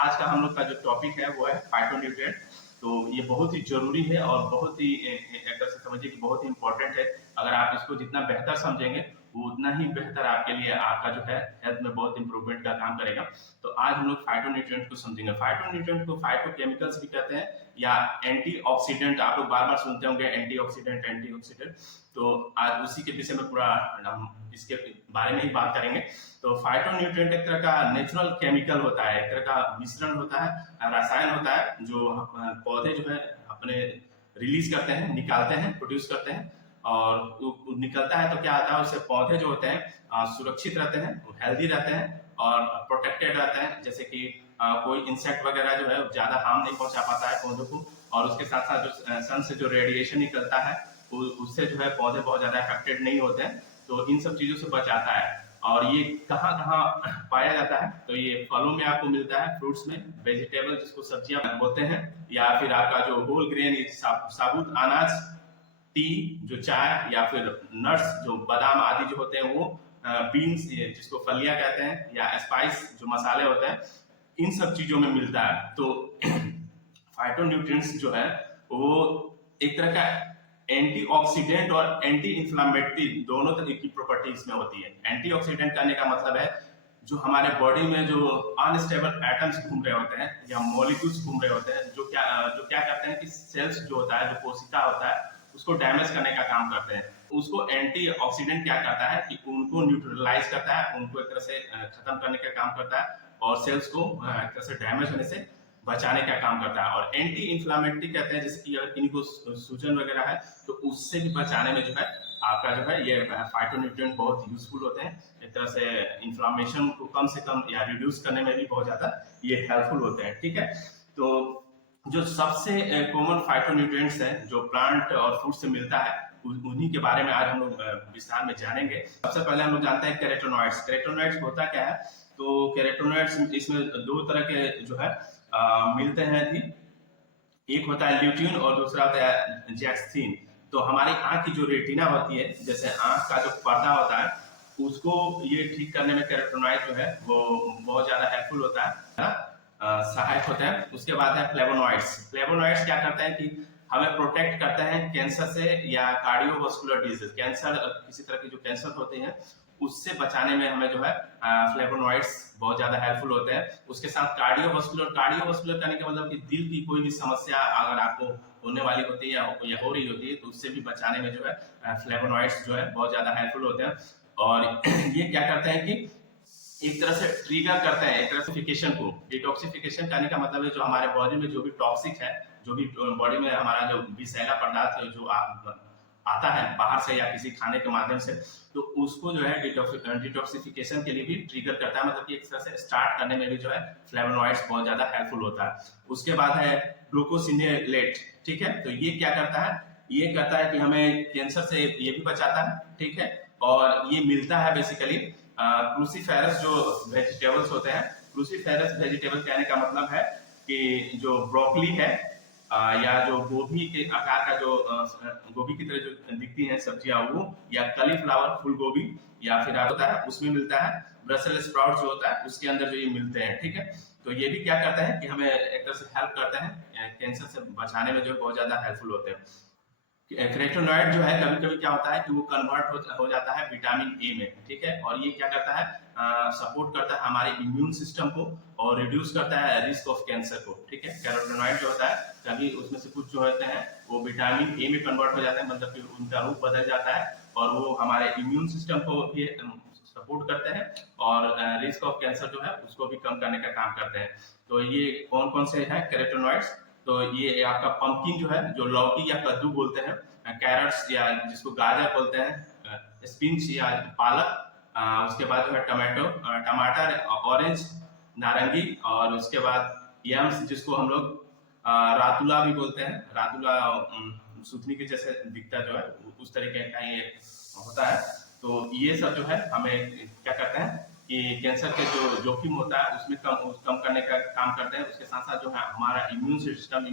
आज का हम लोग का जो टॉपिक है वो है फाइटोन्यूट्रिएंट। तो ये बहुत ही जरूरी है और बहुत ही एक तरह से समझिए कि बहुत ही इंपॉर्टेंट है। अगर आप इसको जितना बेहतर समझेंगे वो उतना ही बेहतर आपके लिए आपका जो है हेल्थ में बहुत इंप्रूवमेंट का काम करेगा। तो आज हम लोग फाइटोन्यूट्रिएंट को समझेंगे। फाइटोन्यूट्रिएंट को फाइटोकेमिकल्स भी कहते हैं या एंटीऑक्सीडेंट। आप लोग बार बार सुनते होंगे एंटीऑक्सीडेंट एंटीऑक्सीडेंट। तो आज उसी के विषय में पूरा हम इसके बारे में ही बात करेंगे। तो फाइटोन्यूट्रिएंट एक तरह का नेचुरल केमिकल होता है, एक तरह का मिश्रण होता है, रसायन होता है जो पौधे जो है अपने रिलीज करते हैं, निकालते हैं, प्रोड्यूस करते हैं। और निकलता है तो क्या होता है, उससे पौधे जो होते हैं सुरक्षित रहते हैं, हेल्दी रहते हैं और प्रोटेक्टेड रहते हैं। जैसे कि कोई इंसेक्ट वगैरह जो है ज्यादा हार्म नहीं पहुंचा पाता है पौधों को। और उसके साथ साथ जो सन से जो रेडिएशन निकलता है उससे जो है पौधे बहुत ज्यादा अफेक्टेड नहीं होते हैं। तो इन सब चीजों से बचाता है। और ये कहाँ कहाँ पाया जाता है, तो ये फलों में आपको मिलता है, फ्रूट्स में, वेजिटेबल जिसको सब्जियां बोलते हैं, या फिर आपका जो होल ग्रेन साबुत अनाज, टी जो चाय, या फिर नट्स जो बादाम आदि जो होते हैं वो, बीन्स जिसको फलियां कहते हैं, या स्पाइस जो मसाले होते हैं, इन सब चीजों में मिलता है। तो फाइटोन्यूट्रिएंट्स जो है वो एक तरह का एंटीऑक्सीडेंट और एंटी इंफ्लामेटरी दोनों तरह की प्रॉपर्टी इसमें होती है। एंटीऑक्सीडेंट करने का मतलब है जो हमारे बॉडी में जो अनस्टेबल एटम्स घूम रहे होते हैं या मॉलिक्यूल्स घूम रहे होते हैं, जो क्या करते हैं कि सेल्स जो होता है, जो कोशिका होता है, उसको डैमेज करने का काम करते हैं। उसको एंटीऑक्सीडेंट क्या करता है कि उनको न्यूट्रलाइज करता है, उनको एक तरह से खत्म करने का काम करता है और सेल्स को एक तरह से डैमेज होने से बचाने का काम करता है। और एंटी इंफ्लामेटरी कहते हैं जैसे कि अगर किसी को सूजन वगैरह है तो उससे भी बचाने में जो है आपका जो है ये फाइटोन्यूट्रिएंट बहुत यूजफुल होते हैं। एक तरह से इंफ्लामेशन को कम से कम या रिड्यूस करने में भी बहुत ज्यादा ये हेल्पफुल होते हैं। ठीक है, तो जो सबसे कॉमन फाइटोन्यूट्रिएंट्स है जो प्लांट और फ्रूट से मिलता है उन्हीं के बारे में आज हम लोग विस्तार में जानेंगे। सबसे पहले हम लोग जानते हैं कैरोटेनॉइड्स। कैरोटेनॉइड्स होता क्या है, तो कैरोटेनॉइड्स इसमें दो तरह के जो है मिलते हैं थी। एक होता है ल्यूटीन और दूसरा होता है जेक्सिन। तो हमारी आंख की जो रेटिना होती है, जैसे आंख का जो पर्दा होता है, उसको ये ठीक करने में कैरोटेनॉइड जो है वो बहुत ज्यादा हेल्पफुल होता है, सहायक होता है। उसके बाद है फ्लेवोनॉइड्स। फ्लेवोनॉइड्स क्या करते हैं कि हमें प्रोटेक्ट करते हैं कैंसर से या कार्डियोवास्कुलर डिजीज। कैंसर, किसी तरह के जो कैंसर होते हैं उससे बचाने में हमें जो है फ्लेवोनॉइड्स बहुत ज्यादा हेल्पफुल होते हैं। उसके साथ कार्डियोवास्कुलर करने का मतलब कि दिल की कोई भी समस्या अगर आपको होने वाली होती है या हो रही होती है तो उससे भी बचाने में जो है फ्लेवोनॉइड्स जो है बहुत ज्यादा हेल्पफुल होते हैं। और ये क्या करते हैं कि एक तरह से ट्रिगर करते हैं एक डिटॉक्सिफिकेशन को। डिटॉक्सिफिकेशन करने का मतलब है जो हमारे बॉडी में जो भी टॉक्सिक है, जो भी बॉडी में हमारा जो विषैला पदार्थ है जो आता है बाहर से या किसी खाने के माध्यम से, तो उसको जो है डिटॉक्सिफिकेशन के लिए भी ट्रिगर करता है। मतलब कि एक तरह से स्टार्ट करने में भी जो है फ्लेवोनॉइड्स बहुत ज्यादा हेल्पफुल होता है। उसके बाद है ग्लूकोसिनेलेट। ठीक है, तो ये क्या करता है, ये करता है कि हमें कैंसर से ये भी बचाता है। ठीक है, और ये मिलता है बेसिकली क्रूसीफेरस जो वेजिटेबल्स होते हैं। क्रूसीफेरस वेजिटेबल कहने का मतलब है कि जो ब्रोकली है या जो गोभी के आकार का जो गोभी की तरह जो दिखती हैं सब्जियां वो, या कलीफ्लावर फूल गोभी, या फिर होता है उसमें मिलता है। ब्रसेल स्प्राउट जो होता है उसके अंदर जो ये मिलते हैं। ठीक है, तो ये भी क्या करता है कि हमें एक तरह से हेल्प करते हैं, कैंसर से बचाने में जो बहुत ज्यादा हेल्पफुल होते हैं। कैरोटेनॉइड जो है कभी कभी क्या होता है कि वो कन्वर्ट हो जाता है विटामिन ए में। ठीक है, और ये क्या करता है, सपोर्ट करता है हमारे इम्यून सिस्टम को और रिड्यूस करता है रिस्क ऑफ कैंसर को। ठीक है, कैरोटेनॉइड जो होता है कभी उसमें से कुछ जो होते हैं वो विटामिन ए में कन्वर्ट हो जाते हैं, मतलब कि उनका रूप बदल जाता है और वो हमारे इम्यून सिस्टम को भी सपोर्ट करते हैं और रिस्क ऑफ कैंसर जो है उसको भी कम करने का काम करते हैं। तो ये कौन कौन से हैं कैरोटेनॉइड्स, तो ये आपका पंपकिन जो है, जो लौकी या कद्दू बोलते हैं, कैरट्स या जिसको गाजर बोलते हैं, स्पिनच या पालक, उसके बाद जो है टमाटो, टमाटर, ऑरेंज, नारंगी, और उसके बाद यम्स जिसको हम लोग रातुला भी बोलते हैं। रातुला सुथनी के जैसे दिखता जो है उस तरीके का ये होता है। तो ये सब जो है हमें क्या करते हैं कि कैंसर के जो जोखिम होता है उसमें कम करने का काम करते हैं। उसके साथ साथ जो है हमारा इम्यून सिस्टम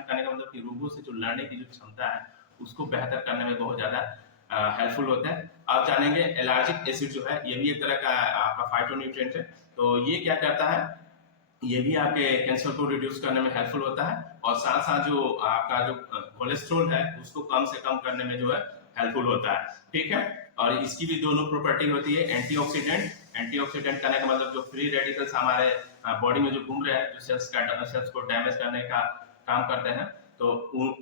करने का मतलब कि रोगों से जो लड़ने की जो क्षमता है उसको बेहतर करने में बहुत ज्यादा हेल्पफुल होते हैं। अब जानेंगे एलर्जिक एसिड जो है, ये भी एक तरह का आपका फाइटोन्यूट्रिएंट है। तो ये क्या करता है, ये भी आपके कैंसर को रिड्यूस करने में हेल्पफुल होता है, और साथ साथ जो आपका जो कोलेस्ट्रॉल है उसको कम से कम करने में जो है हेल्पफुल होता है। ठीक है, और इसकी भी दोनों प्रॉपर्टी होती है, एंटीऑक्सीडेंट। एंटीऑक्सीडेंट कहने का मतलब जो फ्री रेडिकल्स हमारे बॉडी में जो घूम रहे हैं, जो सेल्स को डैमेज करने का काम करते हैं, तो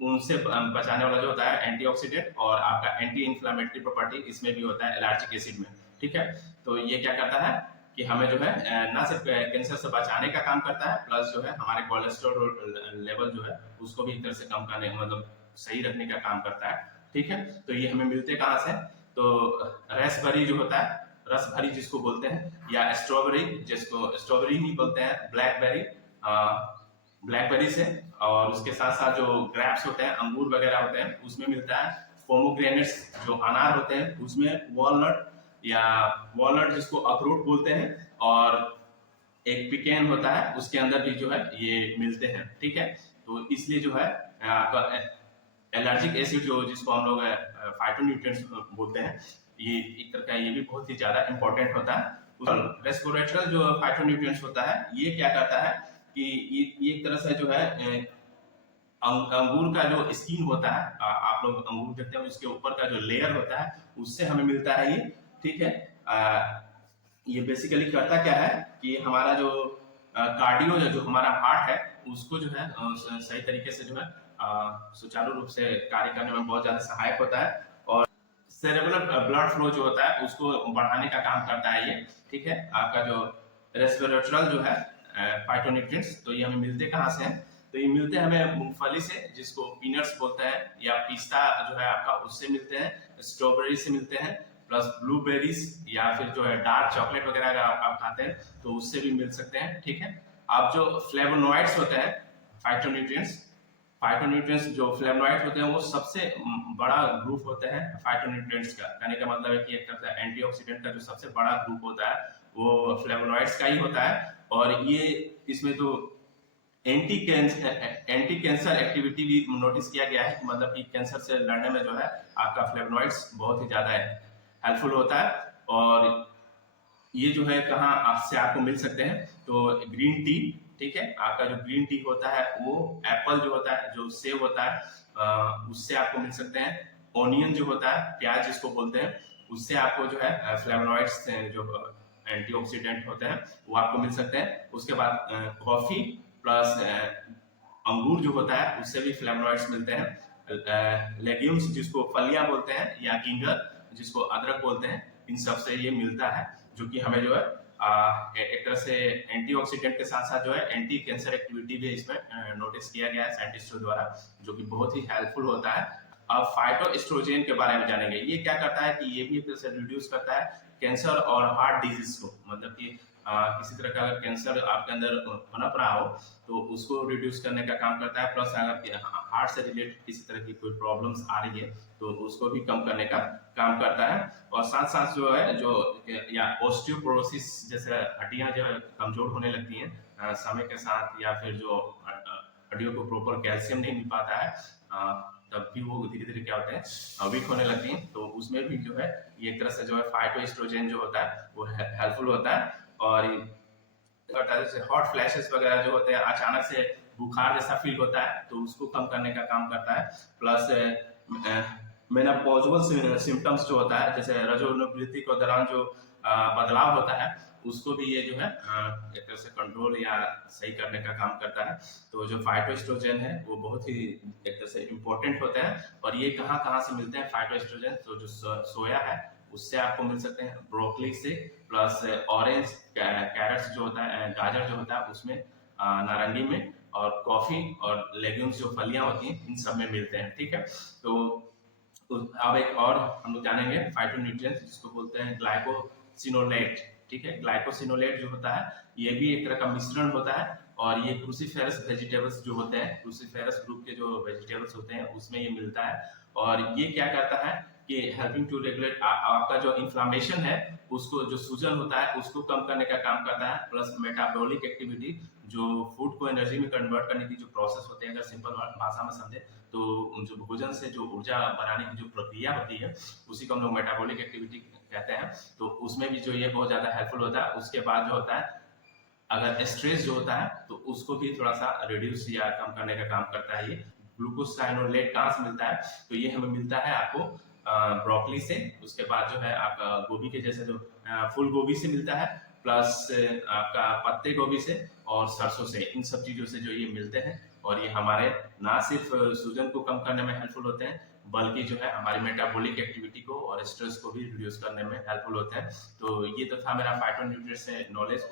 उनसे बचाने वाला जो होता है एंटीऑक्सीडेंट, और आपका एंटी इंफ्लेमेटरी प्रॉपर्टी इसमें भी होता है एलर्जिक एसिड में। ठीक है, तो ये क्या करता है कि हमें जो है ना सिर्फ कैंसर से बचाने का काम करता है, प्लस जो है हमारे कोलेस्ट्रॉल लेवल जो है उसको भी एक तरह से कम करने, मतलब सही रखने का काम करता है। ठीक है, तो ये हमें मिलते कहाँ से, तो रसबेरी जो होता है, रसभरी जिसको बोलते हैं, या स्ट्रॉबेरी जिसको स्ट्रॉबेरी ही बोलते हैं, ब्लैकबेरी, ब्लैकबेरी से, और उसके साथ साथ जो ग्रेप्स होते हैं, अंगूर वगैरह होते हैं, उसमें मिलता है। पोमोग्रेनेट्स जो अनार होते हैं उसमें, वॉलनट या वॉलनट जिसको अखरोट बोलते हैं, और एक पिकेन होता है उसके अंदर भी जो है ये मिलते हैं। ठीक है, तो इसलिए जो है आपका एलर्जिक एसिड जो जिसको हम लोग फाइटोन्यूट्रिएंट्स बोलते हैं, ये एक तरह का ये भी बहुत ही ज्यादा इंपॉर्टेंट होता है। रेस्पिरेटरी जो फाइटोन्यूट्रिएंट्स होता है, ये क्या करता है कि ये एक तरह से जो है अंगूर का जो स्किन होता है, आप लोग अंगूर देखते हैं उसके ऊपर का जो लेयर होता है, उससे हमें मिलता है ये। ठीक है, ये बेसिकली करता क्या है कि हमारा जो कार्डियो जो हमारा हार्ट है उसको जो है सही तरीके से जो है सुचारू रूप से कार्य करने में बहुत ज्यादा सहायक होता है, और सेरेब्रल ब्लड फ्लो जो होता है उसको बढ़ाने का काम करता है ये। ठीक है, आपका जो रेस्पिरेटरी जो है फाइटोन्यूट्रिएंट्स, तो ये हमें मिलते कहाँ से हैं, तो ये मिलते हैं हमें मूंगफली से जिसको पीनट्स बोलते हैं, या पिस्ता जो है आपका उससे मिलते हैं, स्ट्रॉबेरी से मिलते हैं, प्लस ब्लूबेरीज, या फिर जो है डार्क चॉकलेट वगैरह अगर आप खाते हैं तो उससे भी मिल सकते हैं। ठीक है, अब जो फ्लेवोनॉइड्स होते हैं फाइटोन्यूट्रिएंट्स, फाइटोन्यूट्रिएंट्स जो फ्लेवोनॉइड्स होते हैं वो सबसे बड़ा ग्रुप होते हैं फाइटोन्यूट्रिएंट्स का। कहने का मतलब है कि एक तरह से एंटीऑक्सीडेंट का जो सबसे बड़ा ग्रुप होता है वो फ्लेवोनॉइड्स का ही होता है, और ये इसमें जो एंटी कैंसर एक्टिविटी भी नोटिस किया गया है, मतलब कि कैंसर से लड़ने में जो है आपका फ्लेवोनॉइड्स बहुत ही ज्यादा हेल्पफुल होता है। और ये जो है कहाँ से आपको मिल सकते हैं, तो ग्रीन टी। ठीक है, आपका जो ग्रीन टी होता है वो एप्पल जो होता है, जो सेब होता है, उससे आपको मिल सकते हैं। ऑनियन जो होता है, प्याज जिसको बोलते हैं, उससे आपको जो है फ्लेवोनॉइड्स जो एंटीऑक्सीडेंट होते हैं वो आपको मिल सकते हैं। उसके बाद कॉफी प्लस अंगूर जो होता है उससे भी फ्लेवोनॉइड्स मिलते हैं। लेग्यूम्स जिसको फलियां बोलते हैं, या गिंगर जिसको अदरक बोलते हैं, इन सब से ये मिलता है, जो कि हमें जो है एक तरह से एंटीऑक्सीडेंट के साथ साथ जो है एंटी कैंसर एक्टिविटी भी इसमें नोटिस किया गया है साइंटिस्टों द्वारा, जो कि बहुत ही हेल्पफुल होता है। अब फाइटोएस्ट्रोजन के बारे में जानेंगे। ये क्या करता है कि ये भी एक तरह से रिड्यूस करता है कैंसर और हार्ट डिजीज को, मतलब कि किसी तरह का अगर कैंसर आपके अंदर पनप रहा हो तो उसको रिड्यूस करने का काम करता है, प्लस अगर हार्ट से रिलेटेड किसी तरह की कोई प्रॉब्लम्स आ रही है तो उसको भी कम करने का काम करता है। और साथ साथ जो है जो या ऑस्टियोपोरोसिस जैसे हड्डियां जो है कमजोर होने लगती हैं समय के साथ, या फिर जो हड्डियों को प्रॉपर कैल्शियम नहीं मिल पाता है, तब भी वो धीरे धीरे क्या होते हैं वीक होने लगती हैं, तो उसमें भी जो है ये एक तरह से जो है फाइटोएस्ट्रोजन जो होता है वो हेल्पफुल होता है। और जैसे हॉट फ्लैशेस वगैरह जो होते हैं, अचानक से बुखार जैसा फील होता है तो उसको कम करने का काम करता है। प्लस मेनोपॉजल सिम्टम्स जो होता है, जैसे रजोनिवृत्ति के दौरान जो बदलाव होता है उसको भी ये जो है एक तरह से कंट्रोल या सही करने का काम करता है। तो जो फाइटोएस्ट्रोजन है वो बहुत ही एक तरह से इम्पोर्टेंट होता है। और ये कहाँ कहाँ से मिलते हैं फाइटोएस्ट्रोजन, तो जो सोया है उससे आपको मिल सकते हैं, ब्रोकली से, प्लस ऑरेंज कैरेट्स जो होता है, गाजर जो होता है उसमें, नारंगी में, और कॉफी और लेग्यूम्स जो फलियां होती हैं इन सब में मिलते हैं। ठीक है, तो अब एक और हम लोग जानेंगे फाइटोन्यूट्रिएंट्स जिसको बोलते हैं ग्लाइकोसिनोलेट। ठीक है, ग्लाइकोसिनोलेट जो होता है ये भी एक तरह का मिश्रण होता है, और ये क्रूसीफेरस वेजिटेबल्स जो होते हैं, क्रूसीफेरस ग्रुप के जो वेजिटेबल्स होते हैं उसमें ये मिलता है। और ये क्या करता है कि हेल्पिंग टू रेगुलेट आपका जो इन्फ्लामेशन है उसको, जो सूजन होता है उसको कम करने का काम करता है, प्लस मेटाबॉलिक एक्टिविटी जो फूड को एनर्जी में कन्वर्ट करने की जो प्रोसेस होते हैं, अगर सिंपल भाषा में समझे तो जो भोजन से जो ऊर्जा बनाने की जो प्रक्रिया होती है उसी को हम लोग मेटाबॉलिक एक्टिविटी कहते हैं, तो उसमें भी जो ये बहुत ज्यादा हेल्पफुल होता है। उसके बाद जो होता है अगर स्ट्रेस जो होता है तो उसको भी थोड़ा सा रिड्यूस या कम करने का काम करता है। ये ग्लूकोसाइनोलेट कहाँ से मिलता है, तो ये हमें मिलता है आपको ब्रोकली से, उसके बाद जो है आपका गोभी के जैसे जो फूल गोभी से मिलता है, प्लस आपका पत्ते गोभी से और सरसों से, इन सब चीजों से जो ये मिलते हैं। और ये हमारे ना सिर्फ सूजन को कम करने में हेल्पफुल होते हैं, बल्कि जो है हमारी मेटाबॉलिक एक्टिविटी को और स्ट्रेस को भी रिड्यूस करने में हेल्पफुल होते हैं। तो ये तो था मेरा फाइटोन्यूट्रिएंट्स से नॉलेज।